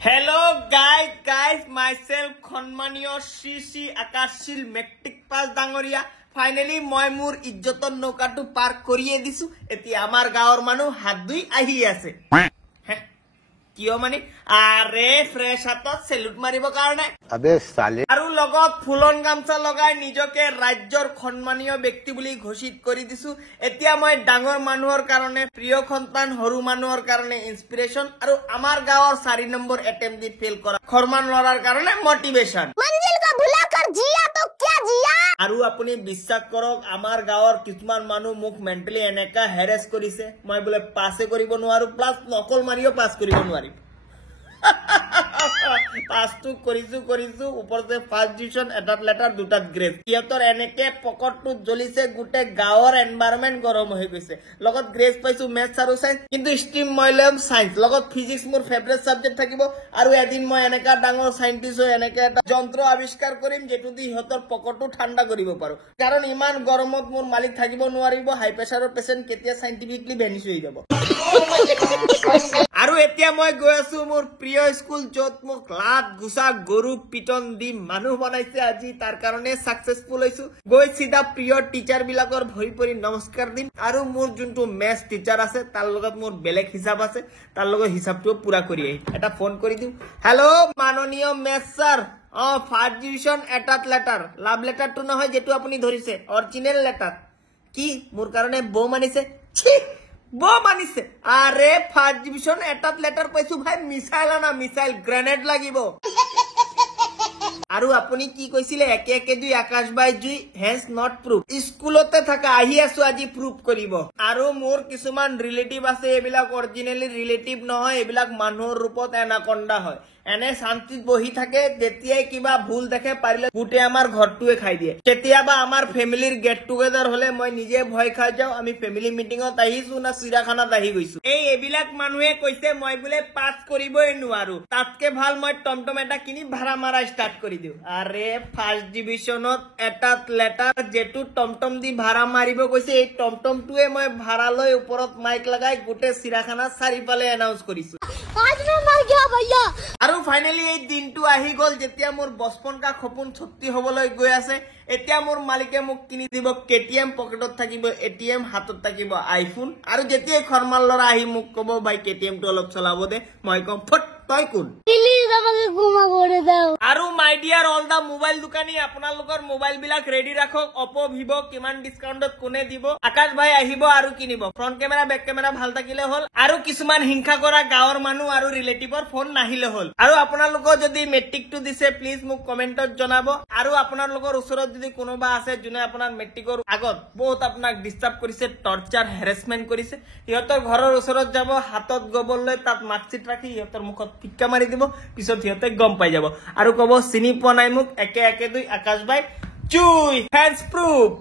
Hello guys, myself Khonmanio Shishi Akashil Metric Pass Dangoria. Finally, মই মোৰ ইজ্জতৰ নৌকাটো পাৰ কৰিয়ে দিছো এতিয়া আমাৰ গাঁৱৰ মানুহ হাত দুই আহি আছে কিয় মানে আৰে ফ্ৰেশ হাতত সেলুট মাৰিব কাৰণে আবে সালে আৰু লগত ফুলন গামছা লগাই নিজকে ৰাজ্যৰ সন্মানীয় ব্যক্তি বুলি ঘোষিত কৰি দিছো এতিয়া মই ডাঙৰ মানুহৰ কাৰণে প্ৰিয় সন্তান হৰু মানুহৰ কাৰণে ইনস্পিৰেশন আৰু আমাৰ গাঁৱৰ 4 নম্বৰ এটেম্প দি ফেল কৰা খৰমান লৰাৰ কাৰণে মোটিভেশন मंजिल को भुलाकर जिया तो क्या जिया আৰু আপুনি বিশ্বাস কৰক আমাৰ গাঁৱৰ কিছুমান মানুহ মোক মেন্টালি এনেকা হেৰেস কৰিছে মই বলে পাছে কৰিব নোৱাৰো প্লাস নকল মাৰিও পাস কৰিব নোৱাৰিম পাস তো কৰিছো ওপৰতে ফাৰ্স্ট ডিভিজন এটাত লেটাৰ দুটাত গ্ৰেড কিয়তৰ এনেকে পকেটটো জ্বলিছে গুটে গাঁৱৰ এনভায়ৰনমেন্ট গৰম হৈ গৈছে লগত গ্ৰেড পাইছো মেথছ আৰু সাইন্স কিন্তু স্ট্ৰীম মই লম সাইন্স লগত ফিজিক্স মোৰ ফেভাৰিট সাবজেক্ট থাকিব আৰু এদিন মই এনেকা ডাঙৰ সাইন্টিষ্ট হৈ এনেকা এটা যন্ত্ৰ আৱিষ্কাৰ কৰিম যেটো দি হতৰ পকেটটো ঠাণ্ডা কৰিব পাৰো কাৰণ ইমান গৰমত মোৰ মালিক থাকিব নোৱাৰিব হাই প্ৰেছাৰৰ পেশেন্ট কেতিয়া সাইন্টিফিকলি ভেনিশ হৈ যাব আৰু এতিয়া মই গৈ আছো মোৰ প্ৰিয় স্কুল যত মোক লাট গুছা গৰু পিটন দি মানুহ বনাইছে আজি তাৰ কাৰণে সাকসেসফুল হৈছো গৈ সিধা প্ৰিয় টিচাৰ বিলাকৰ ভৰি পৰি নমস্কাৰ দিম আৰু মোৰ যোনটো মেথছ টিচাৰ আছে তাৰ লগত মোৰ বেলেগ হিচাপ আছে তাৰ লগত হিচাপটো পুৰা কৰি এটা ফোন কৰি দিম হেল্ল' মাননীয় মেথছ স্যাৰ ফাৰ্স্ট ডিভিজন এটাত লেটাৰ লাভ লেটাৰটো নহয় যেটো আপুনি ধৰিছে অৰিজিনাল লেটাৰ কি মোৰ কাৰণে বো মানিছে ছি বো মানিছে আৰে ফাৰ্স্ট ডিভিশন এটাত লেটাৰ পাইছো ভাই মিসাইল না মিসাইল গ্ৰেনেড লাগিব আৰু আপুনি কি কৈছিলে একে একে দুই আকাশ বাই জুই হেজ নট প্ৰুফ স্কুলতে থাকা আহি আছো আজি প্ৰুফ কৰিব আৰু মোৰ কিছুমান ৰিলেটিভ আছে এবিলাক অৰিজিনালি ৰিলেটিভ নহয় এবিলাক মানুহৰ ৰূপত এনাকন্ডা হয় এনে শান্তিত বহি থাকে যেতিয়াই কিবা ভুল দেখে পাৰিলে গুটে আমাৰ ঘৰটোৱে খাই দিয়ে কেতিয়াবা আমাৰ ফ্যামিলিৰ গেট টুগেদাৰ হলে মই নিজে ভয় খাই যাও আমি ফ্যামিলি মিটিংত আহিছো না চিৰাখানাত আহি গৈছো এই এবিলাক মানুহে কৈছে মই বলে পাস কৰিবই নোৱাৰো তাতকে ভাল মই টমটম এটা কিনি ভাড়া মাৰা স্টাৰ্ট কৰি দিও আৰে ফাৰ্স্ট ডিভিজনত এটাত লেটাৰ যেটো টমটম দি ভাড়া মাৰিব কৈছে এই টমটমটোৱে মই ভাড়া লৈ ওপৰত মাইক লগাই গুটে চিৰাখানা চাৰিফালে এনাউন্স কৰিছো आज मैं मर गया भैया আৰু ফাইনালি এই দিনটো আহি গল যেতিয়া মোৰ 55 কা খপন সত্যি হবলৈ গৈ আছে এতিয়া মোৰ মালিকে মোক কিনি দিব কেটিএম পকেটত থাকিব এটিএম হাতত থাকিব আইফোন আৰু যেতিয়া খৰমাল লৰা আহি মোক কব ভাই কেটিএম টো অলপ চলাব দে মই কম ফট তই কোন प्लीज আমাকে ক্ষমা করে দাও আৰু মাই ডিয়াৰ অল দা মোবাইল দোকানী আপোনালোকৰ মোবাইল বিলাক ৰেডি ৰাখক অপো ভিভো কিমান ডিসকাউন্টত কোনে দিব আকাশ ভাই আহিব আৰু কিনিব ফ্ৰন্ট কেমেৰা বেক কেমেৰা ভাল থাকিলে হল আৰু কিছুমান হিংসা কৰা গাঁৱৰ মানুহ আৰু ৰিলেটিভৰ ফোন নাহিলে হল আৰু আপোনালোকৰ যদি মেট্ৰিকটো দিছে প্লিজ মোক কমেন্টত জনাব আৰু আপোনালোকৰ ওচৰত যদি কোনোবা আছে যোনে আপোনাৰ মেট্ৰিকৰ আগত বহুত আপোনাক ডিস্টাৰ্ব কৰিছে টৰ্চাৰ হেৰাসমেন্ট কৰিছে ইহতৰ ঘৰৰ ওচৰত যাব হাতত গবললৈ তাত মাৰ্কশিট ৰাখি ইহতৰ মুখত টিক্কা মাৰি দিব পিছত ইহতে গম পাই যাব আৰু কব চিনি পোৱা নাই মোক একে একে দুই আকাশ ভাই চুই ফ্যান্স প্ৰুফ